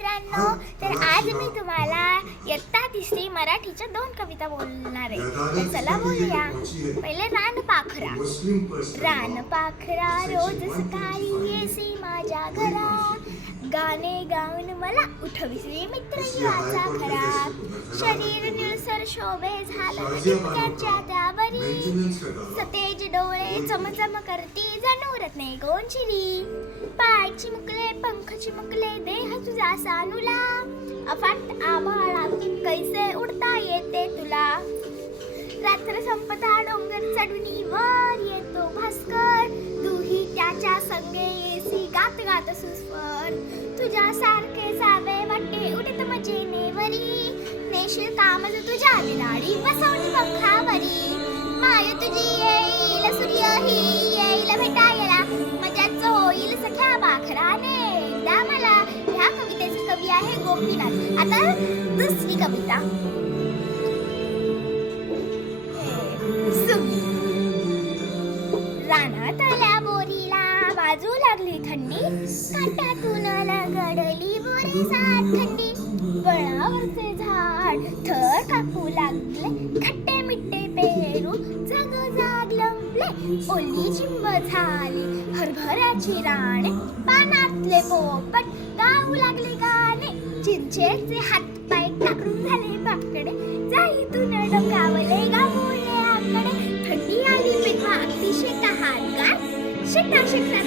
मित्रांनो, तर आज मी तुम्हाला इयत्ता तिसरी मराठीच्या 2 कविता बोलणार आहे. तर चला बोलूया. पहिले रानपाखरा. रानपाखरा रोज सकाळी येसी माझ्या घरा, गाणे गाऊन मला उठविसी मित्र जीवाचा खरा. शरीर निळसर शोभे झालं ठिपक्यांच्या त्यावरी, सतेज डोळे चमचम करती जणू रत्ने गोंचिरी. पाय चिमुकले पंख चिमुकले देह तुझा सानुला, अफाट आभाळातून कैसे उडता येते तुला. रात्र संपता डोंगर चढुनी वर येतो भास्कर, तूही त्याच्या संगे येसी गात गात सुस्वर. तुझ्या सारखे जावे वाटे उडत मजेनेवरी, नेशील कामज तुझ्या लाडी बसवून पंखावरी. माय तुझी येईल सूर्यही येईल भेटायला, मजाच होईल सख्या पाखराने एकदा मला. ह्या कवितेचे कवी आहे गोपीनाथ. आता दुसरी कविता. रानातल्या बोरीला बाजू लागली थंडी, काट्यातून लगडली बोरी सात थंडी. गळावरचे झाड थर कापू लागले, खट्टे मिट्टे पेरू जाग जागलंबले. ओली चिंब झाली हरभऱ्याची राणे, पानातले पोपट गाऊ लागले गाणे. चिंचेचे हात पाय टाकून झाले बाकडे, जाईतून डोकावले गावले आकडे. थंडी आली पेटवा अतिशय तहानगार, शेता शेतात